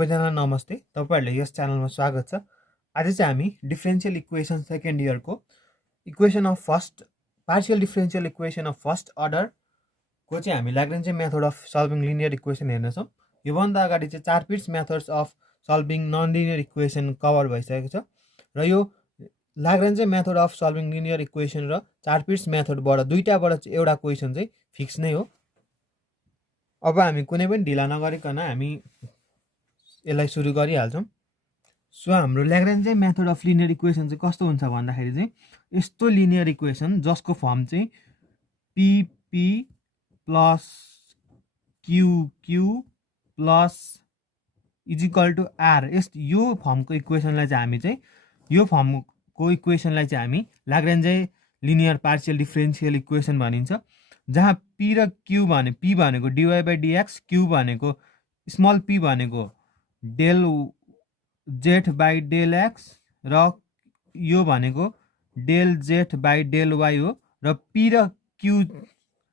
सबैजनालाई नमस्ते। तपाईहरुले यस च्यानलमा स्वागत छ। आज चाहिँ हामी डिफरेन्शियल इक्वेसन सेकेन्ड इयरको equation of first partial differential equation of first order को चाहिँ हामी Lagrange method of solving linear equation हेर्न छौं। यो भन्दा अगाडि चाहिँ 4 पिट्स methods of solving non linear equation cover भइसकेको छ र यो Lagrange method of solving linear equation र 4 पिट्स मेथडबाट दुईटाबाट एउटा क्वेशन चाहिँ फिक्स नै हो। अब हामी कुनै पनि ढिला नगरिकन हामी यसलाई सुरु गरिहाल्छौं। सो हाम्रो Lagrange method of linear equation चाहिँ कस्तो हुन्छ भन्दाखेरि चाहिँ यस्तो लिनियर इक्वेसन जसको फर्म चाहिँ PP plus QQ plus is equal to R, यो फर्मको इक्वेसनलाई चाहिँ हामी चाहिँ यो फर्मको इक्वेसनलाई चाहिँ हामी Lagrange linear partial differential equation भनिन्छ, जहाँ P र Q भने P भनेको dy by dx, Q भनेको स्मल p भनेको del z by del x र यो भनेको del z by del y हो र p र q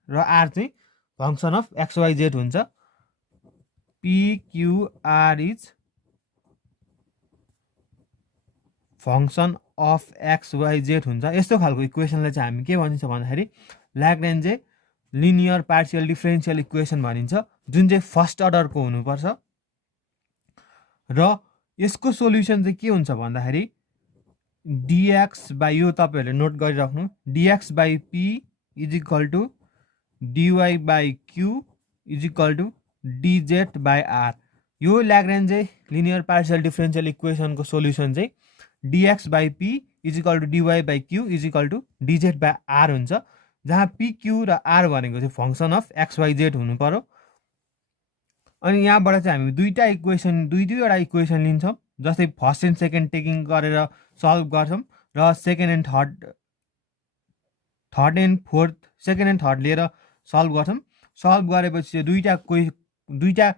र r चाहिँ फंक्सन अफ xyz हुन्छ। p q r is function of xyz हुन्छ। यस्तो खालको इक्वेसनलाई चाहिँ हामी के भनिन्छ भन्दाखेरि Lagrange linear partial differential equation भनिन्छ, जुन चाहिँ फर्स्ट अर्डरको हुनुपर्छ र यसको सोल्युसन चाहिँ के हुन्छ भन्दाखेरि dx बाई, यो तपाईहरुले नोट गरिराख्नु, dx by p is equal to dy by q is equal to dz by r। यो लाग्रेन्ज लिनियर पार्शियल डिफरेन्शियल इक्वेसनको सोल्युसन चाहिँ dx by p is equal to dy by q is equal to dz by r हुन्छ, जहाँ p q र r भनेको चाहिँ function of xyz हुनु पर्यो। अनि यहाँबाट चाहिँ हामी दुईटा इक्वेसन दुईवटा इक्वेसन लिन्छौं, जस्तै फर्स्ट एन्ड सेकेन्ड टेकिङ गरेर सल्भ गर्छौं र second and third and forth second and third लिएर सल्भ गर्छौं। सल्भ गरेपछि दुईटा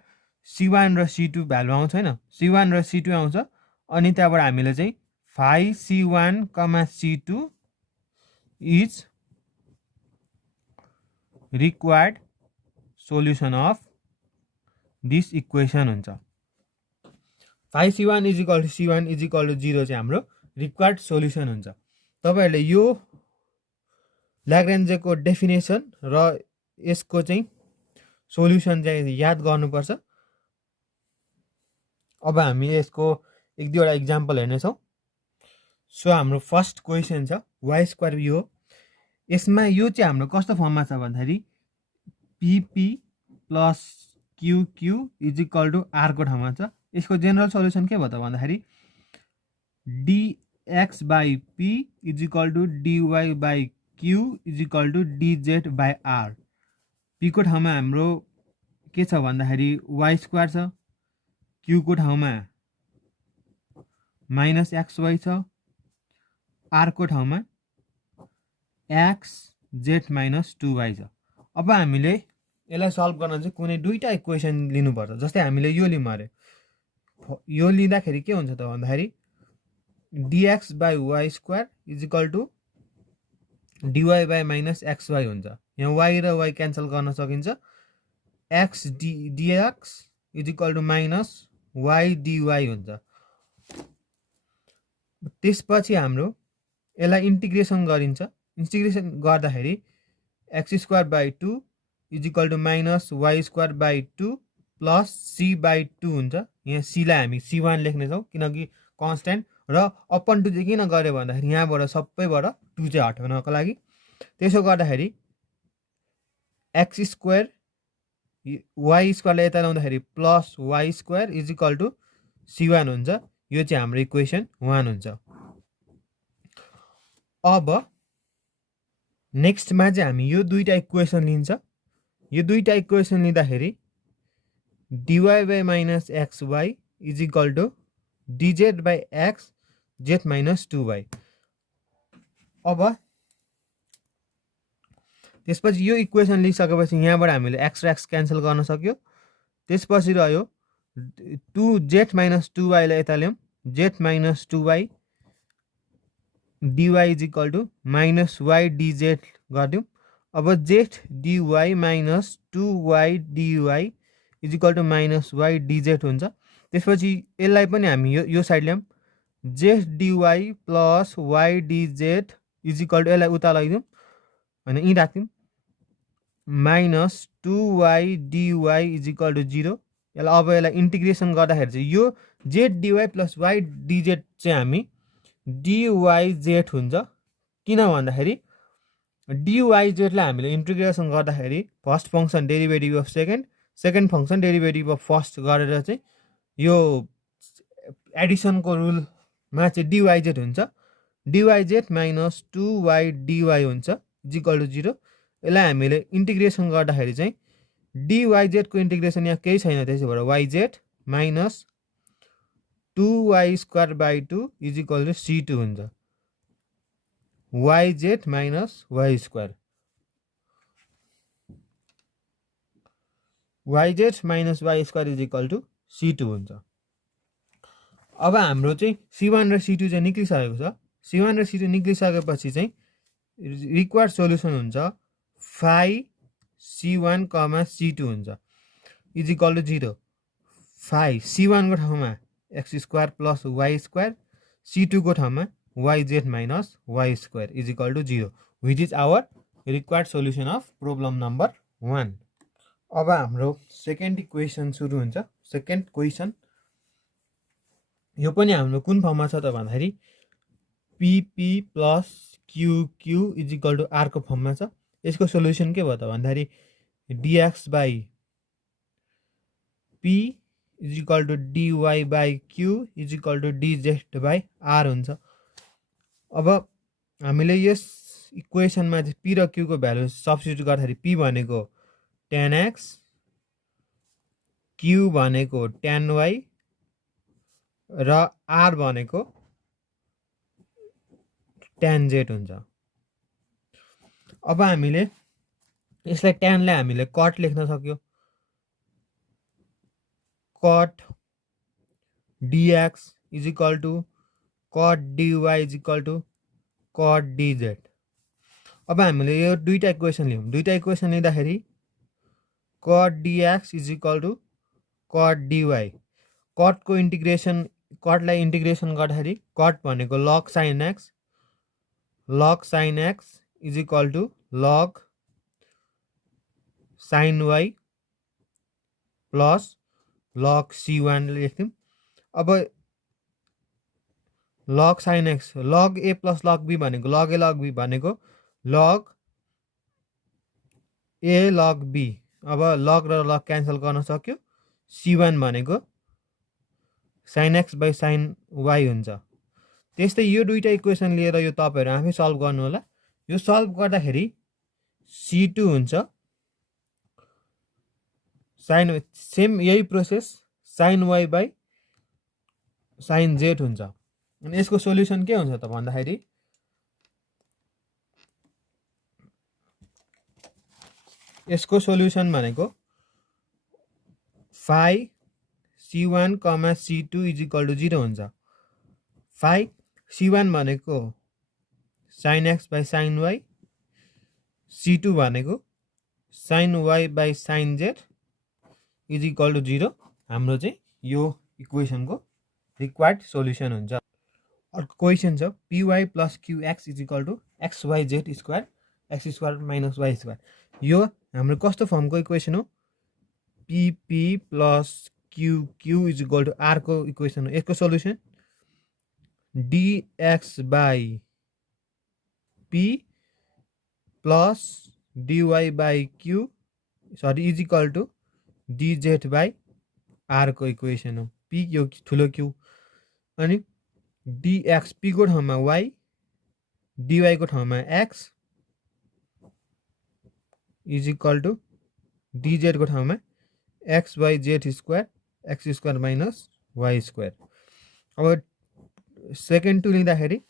c1 र c2 भ्यालु आउँछ हैन, c1 र c2 आउँछ। अनि त्यहाँबाट हामीले चाहिँ phi c1, c2 is required solution of this equation हुन्छ। Phi c1 is equal to c1 is equal to 0 चाहिँ हाम्रो रिक्वायर्ड सोल्युसन हुन्छ। तपाईहरुले यो लाग्रेन्जको डेफिनेसन र यसको चाहिँ सोल्युसन चाहिँ याद गर्नुपर्छ। अब हामी यसको एक दुईवटा इक्जाम्पल हेर्नेछौं। सो हाम्रो फर्स्ट क्वेशन छ y स्क्वायर यो, यसमा यो चाहिँ हाम्रो कस्तो फर्ममा छ भन्दाखेरि PP plus QQ is equal to R को ठाउँमा छ। यसको जेनरल सोल्युसन के भयो त भन्दाखेरि dx by p is equal to dy by q is equal to dz by r। p को ठाउँमा हाम्रो के छ भन्दाखेरि y स्क्वायर छ, q को ठाउँमा माइनस xy छ, r को ठाउँमा xz माइनस 2y छ। अब हामीले यसलाई सल्भ गर्न चाहिँ कुनै दुईटा इक्वेसन लिनुपर्छ। जस्तै हामीले यो लियौं अरे, यो लिँदाखेरि के हुन्छ त भन्दाखेरि dx by y square is equal to dy by minus xy हुन्छ। यहाँ y र y क्यान्सल गर्न सकिन्छ, x dx is equal to minus y dy हुन्छ। त्यसपछि हाम्रो यसलाई इन्टिग्रेसन गरिन्छ। इन्टिग्रेसन गर्दाखेरि x square by 2 is equal to minus y square by 2 plus c by 2 हुन्छ। यहाँ c लाई हामी c1 लेख्नेछौँ किनकि कन्स्ट्यान्ट, र अपन टु चाहिँ किन गरे भन्दाखेरि यहाँबाट सबैबाट 2 चाहिँ हटाउनको लागि। त्यसो गर्दाखेरि x स्क्वायर y स्क्वायरलाई यता ल्याउँदाखेरि plus y square is equal to c1 हुन्छ। यो चाहिँ हाम्रो इक्वेसन 1 हुन्छ। अब नेक्स्टमा चाहिँ हामी यो दुईटा इक्वेसन लिन्छ। यो दुईटा इक्वेसन लिँदाखेरि dy by minus xy is equal to dz by x z minus 2y। अब त्यसपछि यो इक्वेसन लिइसकेपछि यहाँबाट हामीले x र x क्यान्सल गर्न सक्यो। त्यसपछि रह्यो 2z माइनस 2y लाई यता ल्याउँ, z minus 2y dy is equal to minus y dz गरिदिउँ। अब z dy minus 2y dy is equal to minus y dz हुन्छ। त्यसपछि यसलाई पनि हामी यो साइड ल्याउँ Z D Y plus Y D Z is equal to यसलाई उता लैदिउँ होइन यहीँ राख्दिउँ minus 2y dy is equal to 0 यसलाई अब यसलाई इन्टिग्रेसन गर्दाखेरि चाहिँ यो Z D Y plus Y D Z चाहिँ हामी डिवाइजेड हुन्छ किन भन्दाखेरि डिवाइजेडलाई हामीले इन्टिग्रेसन गर्दाखेरि first function derivative of second function derivative of first गरेर चाहिँ यो एडिसनको रुलमा चाहिँ डिवाइजेड हुन्छ डिवाइजेड माइनस 2y dy हुन्छ इज इक्वल टु 0 यसलाई हामीले इन्टिग्रेसन गर्दाखेरि चाहिँ डिवाइजेडको इन्टिग्रेसन यहाँ केही छैन त्यसै भएर y z minus 2y square by 2 is equal to c2 हुन्छ yz minus y square yz minus y square is equal to c2 हुन्छ अब हाम्रो चाहिँ c1 र c2 चाहिँ निक्लिसकेको छ c1 र c2 निक्लिसकेपछि चाहिँ रिक्वायर्ड सोल्युसन हुन्छ फाइ c1 कमा c2 हुन्छ is equal to 0 phi c1 को ठाउँमा x square plus y square c2 को ठाउँमा yz minus y square is equal to 0 which is our required solution of problem number 1 अब हाम्रो second equation सुरु हुन्छ second question यो पनि हाम्रो कुन फर्ममा छ त भन्दाखेरि pp plus qq is equal to r को फर्ममा छ यसको सोल्युसन के भयो त भन्दाखेरि dx by p is equal to dy by q is equal to dz by r हुन्छ अब हामीले यस इक्वेसनमा चाहिँ p र q को भ्यालु सब्स्टिट्युट गर्दाखेरि p भनेको tan x q भनेको tan y र r भनेको tan z हुन्छ अब हामीले यसलाई tan लाई हामीले कट लेख्न सक्यो cut dx is equal to cut dy is equal to cut dz अब हामीले यो दुईटा इक्वेसन लियौँ दुईटा इक्वेसन लिँदाखेरि cut dx is equal to cut dy कटको इन्टिग्रेसन कटलाई इन्टिग्रेसन गर्दाखेरि कट भनेको log sine x is equal to log sine y plus log c1 लेख्थ्यौँ अब log sine x log a plus log b भनेको लग a log b भनेको लग a log b अब लग र लग क्यान्सल गर्न सक्यो c1 भनेको sine x by sine y हुन्छ त्यस्तै यो दुईटा इक्वेसन लिएर यो तपाईहरु आफै सल्भ गर्नु होला यो सल्भ गर्दाखेरि c2 हुन्छ साइन सेम यही process sine y by sine z हुन्छ अनि यसको सोल्युसन के हुन्छ त भन्दाखेरि यसको सोल्युसन भनेको phi c1 comma c2 is equal to 0 हुन्छ फाइ c1 भनेको sine x by sine y c2 भनेको sine y by sine z is equal to 0 हाम्रो चाहिँ यो इक्वेसनको रिक्वायर्ड सोल्युसन हुन्छ अर्को क्वेसन छ py plus qx is equal to xyz square x square minus y square यो हाम्रो कस्तो फर्मको इक्वेसन हो pp plus qq is equal to r को इक्वेसन हो यसको solution dx by p plus dy by q sorry is equal to dz by r को equation हो p यो ठुलो q अनि dx p को ठाउँमा y dy को ठाउँमा x is equal to dz को ठाउँमा x by z square x square minus y square अब सेकेन्ड टु लिँदाखेरि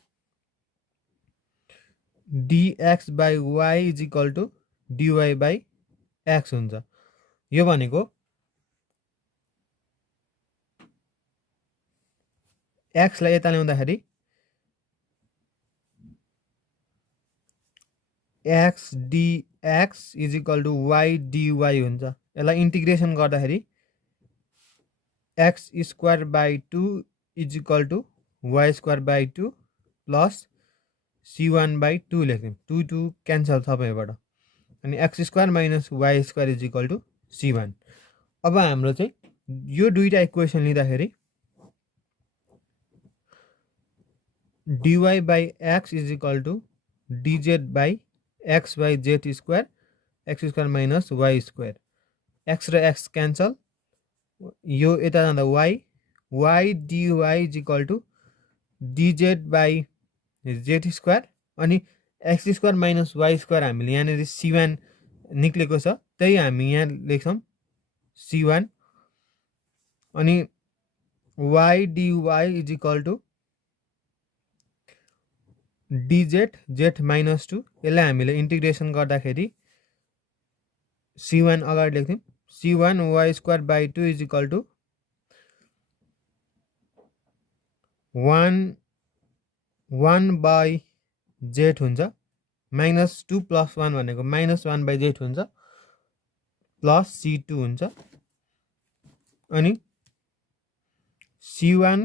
dx by y is equal to dy by x हुन्छ यो भनेको x लाई यता ल्याउँदाखेरि x dx is equal to y dy हुन्छ यसलाई इन्टिग्रेसन गर्दाखेरि x square by 2 is equal to y square by 2 plus c1 by 2 लेख्यौँ 2 2 क्यान्सल सबैबाट अनि x square minus y square is equal to c1 अब हाम्रो चाहिँ यो दुईटा इक्वेसन लिँदाखेरि dy by x is equal to dz by x by z square x square minus y square x र x cancel यो यता जाँदा y dy is equal to dz by z square अनि x square minus y square हामीले यहाँनिर c1 निक्लेको छ त्यही हामी यहाँ लेख्छौँ c1 अनि y dy is equal to dz z minus 2 यसलाई हामीले इन्टिग्रेसन गर्दाखेरि c1 अगाडि लेख्थ्यौँ c1 y square by 2 is equal to 1 by z हुन्छ minus 2 plus 1 भनेको minus 1 by z हुन्छ plus c2 हुन्छ अनि c1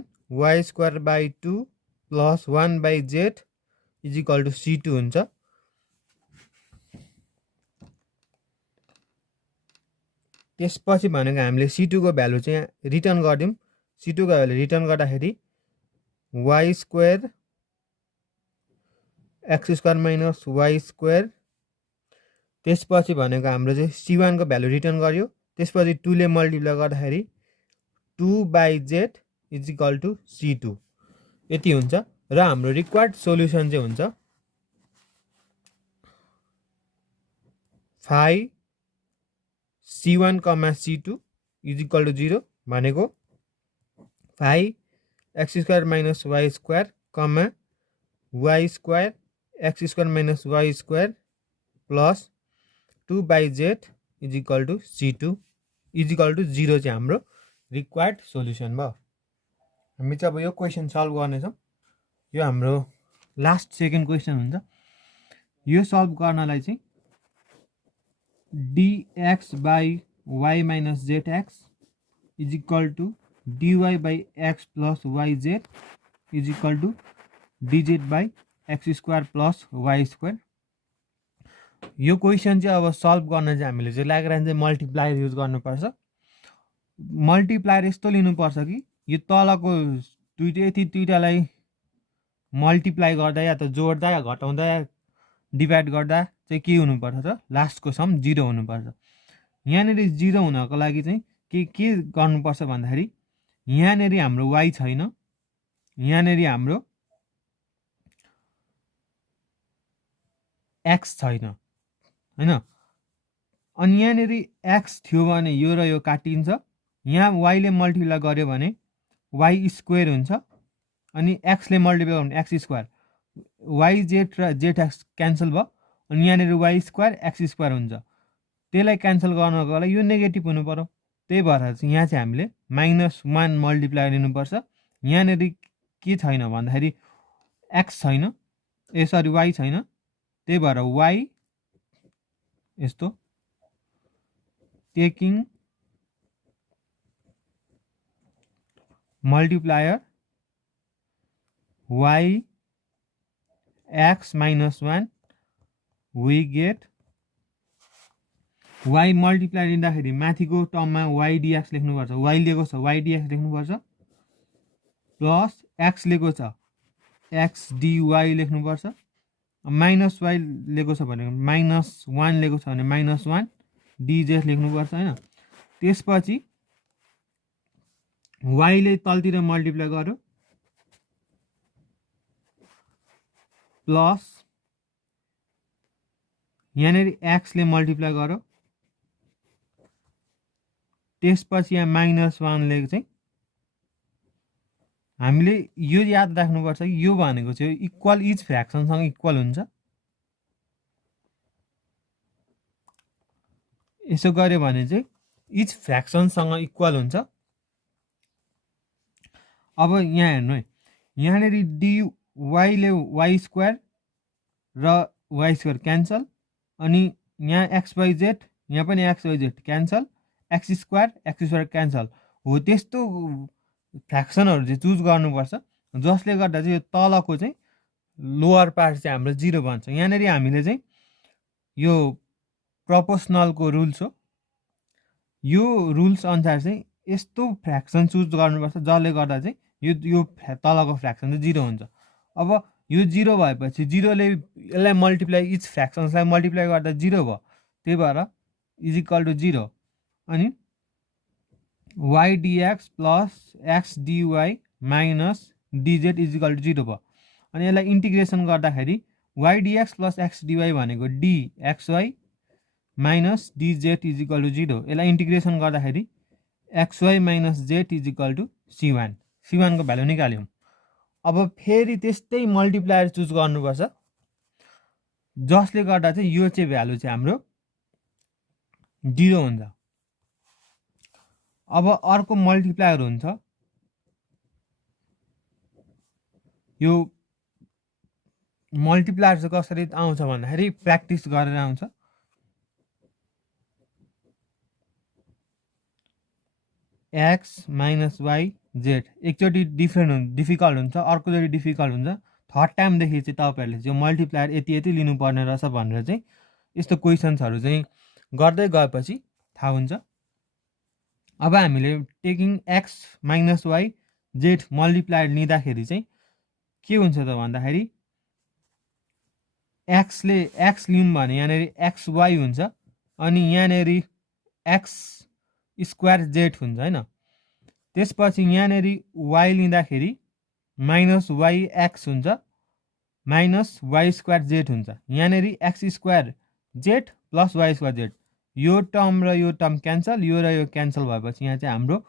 y square by 2 plus 1 by z is equal to c2 हुन्छ त्यसपछि भनेको हामीले c2 को भ्यालु चाहिँ रिटर्न गर्दियौं c2 को भ्यालु रिटर्न गर्दाखेरि y square x square minus y square त्यसपछि भनेको हाम्रो चाहिँ c1 को भ्यालु रिटर्न गर्यो त्यसपछि 2 ले मल्टिप्लाई गर्दाखेरि 2 by z is equal to c2 यति हुन्छ र हाम्रो रिक्वायर्ड सोलुसन चाहिँ हुन्छ 5 c1, c2 is equal to 0 भनेको 5 x square minus y square y square x square minus y square plus 2 by z is equal to c2 is equal to 0 चाहिँ हाम्रो required solution भयो हामी चाहिँ अब यो क्वेसन सल्भ गर्नेछौँ यो हाम्रो लास्ट सेकेन्ड क्वेसन हुन्छ यो सल्भ गर्नलाई चाहिँ dx by y minus zx is equal to dy by x plus yz is equal to dz by x square plus y square यो क्वेसन चाहिँ अब सल्भ गर्न चाहिँ हामीले चाहिँ लाग्रान्ज मल्टिप्लायर युज गर्नुपर्छ मल्टिप्लायर यस्तो लिनुपर्छ कि यो तलको दुईटालाई मल्टिप्लाई गर्दा या त जोड्दा या घटाउँदा या डिभाइड गर्दा चाहिँ के हुनुपर्छ त लास्टको सम 0 हुनुपर्छ यहाँनिर 0 हुनको लागि चाहिँ के गर्नुपर्छ भन्दाखेरि यहाँनिर हाम्रो y छैन यहाँनिर हाम्रो x छैन हैन अनि यहाँनिर x थियो भने यो र यो काटिन्छ यहाँ y ले मल्टिप्लाई गर्यो भने y स्क्वायर हुन्छ अनि x ले मल्टिप्लाई गर्यो भने x स्क्वायर yz र zx क्यान्सल भयो अनि यहाँनिर y स्क्वायर x स्क्वायर हुन्छ त्यसलाई क्यान्सल गर्नको लागि यो नेगेटिभ हुनु पर्यो त्यही भएर चाहिँ यहाँ चाहिँ हामीले -1 मल्टिप्लाई लिनुपर्छ यहाँनिर के छैन भन्दाखेरि x छैन ए सरी y छैन त्यही भएर y यस्तो taking multiplier y x minus 1 we get y multiply लिँदाखेरि माथिको टर्ममा y dx लेख्नुपर्छ y लिएको छ y dx लेख्नुपर्छ प्लस x लिएको छ x dy लेख्नुपर्छ माइनस y लिएको छ भने -1 लिएको छ भने -1 dz लेख्नुपर्छ हैन त्यसपछि y ले तलतिर मल्टिप्लाई गर्यो प्लस यहाँनिर x ले मल्टिप्लाई गर्यो त्यसपछि यहाँ -1 ले चाहिँ हामीले यो याद राख्नुपर्छ कि यो भनेको चाहिँ इक्वल इच फ्र्याक्सन सँग इक्वल हुन्छ यसो गर्यो भने चाहिँ इच फ्र्याक्सन सँग इक्वल हुन्छ अब यहाँ हेर्नु है यहाँनिर dy ले y स्क्वायर र y स्क्वायर क्यान्सल अनि यहाँ x by z यहाँ पनि x by z cancel x square cancel हो त्यस्तो फ्र्याक्सनहरु चाहिँ चुज गर्नुपर्छ जसले गर्दा चाहिँ यो तलको चाहिँ लोअर पार्ट चाहिँ हाम्रो 0 बन्छ। यहाँनेरि हामीले चाहिँ यो प्रोपोर्सनलको रुल्स हो। यो रुल्स अनुसार चाहिँ यस्तो फ्र्याक्सन चुज गर्नुपर्छ जसले गर्दा चाहिँ यो तलको फ्र्याक्सन चाहिँ 0 हुन्छ। अब यो 0 भएपछि 0 ले यसलाई मल्टिप्लाई इच फ्र्याक्सन्सलाई मल्टिप्लाई गर्दा 0 भयो। त्यही भएर इज इक्वल टु 0 अनि y dx plus x dy minus dz is equal to 0 भयो। अनि यसलाई इन्टिग्रेसन गर्दाखेरि y dx plus x dy भनेको dxy minus dz is equal to 0। यसलाई इन्टिग्रेसन गर्दाखेरि xy minus z is equal to c1 को value निकाल्यौँ। अब फेरि त्यस्तै मल्टिप्लायर चुज गर्नुपर्छ जसले गर्दा चाहिँ यो चाहिँ भ्यालु चाहिँ हाम्रो 0 हुन्छ। अब अर्को मल्टिप्लायर हुन्छ यो मल्टिप्लायर चाहिँ कसरी आउँछ भन्दाखेरि प्र्याक्टिस गरेर आउँछ। x माइनस वाई जेड एकचोटि डिफिकल्ट हुन्छ अर्कोचोटि डिफिकल्ट हुन्छ थर्ड टाइमदेखि चाहिँ तपाईँहरूले चाहिँ मल्टिप्लायर यति लिनुपर्ने रहेछ भनेर चाहिँ यस्तो क्वेसन्सहरू चाहिँ गर्दै गएपछि थाहा हुन्छ। अब हामीले taking x minus y z multiplier लिँदाखेरि चाहिँ के हुन्छ त भन्दाखेरि x लियौँ भने यहाँनेरि xy हुन्छ अनि यहाँनेरि x स्क्वायर जेड हुन्छ हैन। त्यसपछि यहाँनेरि y लिँदाखेरि माइनस वाई एक्स हुन्छ माइनस वाई स्क्वायर जेड हुन्छ। यहाँनेरि x square z plus y square z यो टर्म र यो टर्म क्यान्सल यो र यो क्यान्सल भएपछि यहाँ चाहिँ हाम्रो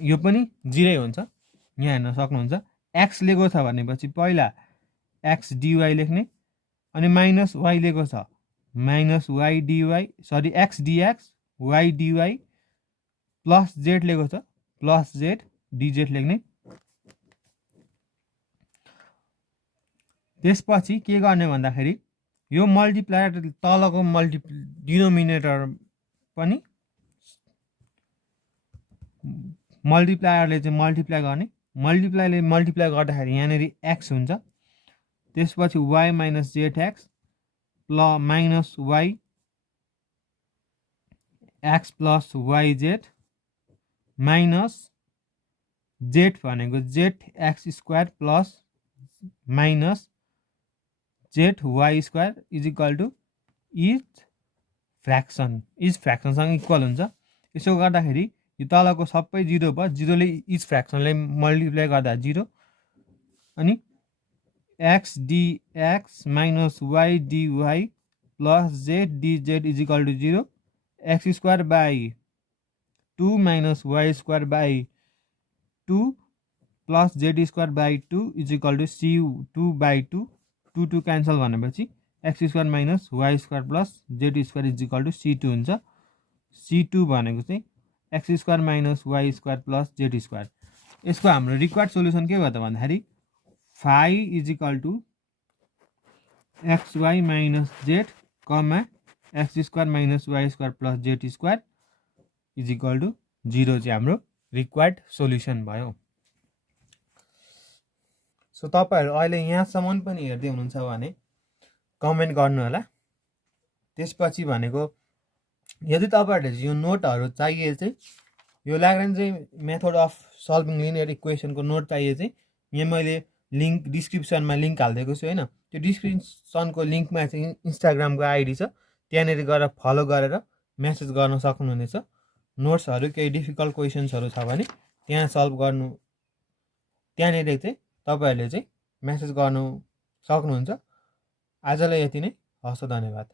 यो पनि 0 हुन्छ। यहाँ हेर्न सक्नुहुन्छ एक्स लिएको छ भनेपछि पहिला एक्स डिवाई लेख्ने अनि माइनस वाई लिएको छ minus y dy sorry x dx y dy plus z लिएको छ प्लस जेड डिजेड लेख्ने। त्यसपछि के गर्ने भन्दाखेरि यो मल्टिप्लायर तलको डिनोमिनेटर पनि मल्टिप्लायरले चाहिँ मल्टिप्लाई गर्ने मल्टिप्लाईले मल्टिप्लाई गर्दाखेरि यहाँनेरि एक्स हुन्छ। त्यसपछि y minus z x plus minus y x plus y z minus z भनेको z x square plus minus z y square is equal to is फ्र्याक्सनसँग इक्वल हुन्छ। यसो गर्दाखेरि यो तलको सबै 0 भयो 0 ले इज फ्र्याक्सनले मल्टिप्लाई गर्दा 0 अनि x dx minus y dy plus z dz is equal to 0 x square by 2 minus y square by 2 plus z square by 2 is equal to c2 by 2 2 cancel भनेपछि x square minus y square plus z square is equal to c2 हुन्छ। c2 भनेको चाहिँ x square minus y square plus z square. यसको हाम्रो required solution के भयो त भन्दाखेरि phi is equal to x y minus z comma x square minus y square plus z square is equal to 0 चाहिँ हाम्रो रिक्वायर्ड सोल्युसन भयो। So तपाईहरु अहिले यहाँसम्म पनि हेर्दै हुनुहुन्छ भने कमेन्ट गर्नु होला। त्यसपछि भनेको यदि तपाईहरुले यो नोटहरु चाहिए चाहिँ यो Lagrange method of solving linear इक्वेसनको नोट चाहिए चाहिँ यहाँ मैले लिंक डिस्क्रिप्सनमा लिंक हाल्दिएको छु हैन। त्यो डिस्क्रिप्सनको लिंकमा चाहिँ इन्स्टाग्रामको आईडी छ त्यहाँनेर गएर फलो गरेर मेसेज गर्न सक्नुहुनेछ। नोट्सहरु केही डिफिकल्ट क्वेशन्सहरु छ भने त्यहाँ सल्भ गर्नु त्यहाँनेर चाहिँ तपाईहरुले चाहिँ मेसेज गर्नु सक्नुहुन्छ। आजलाई यति नै। हस् धन्यवाद।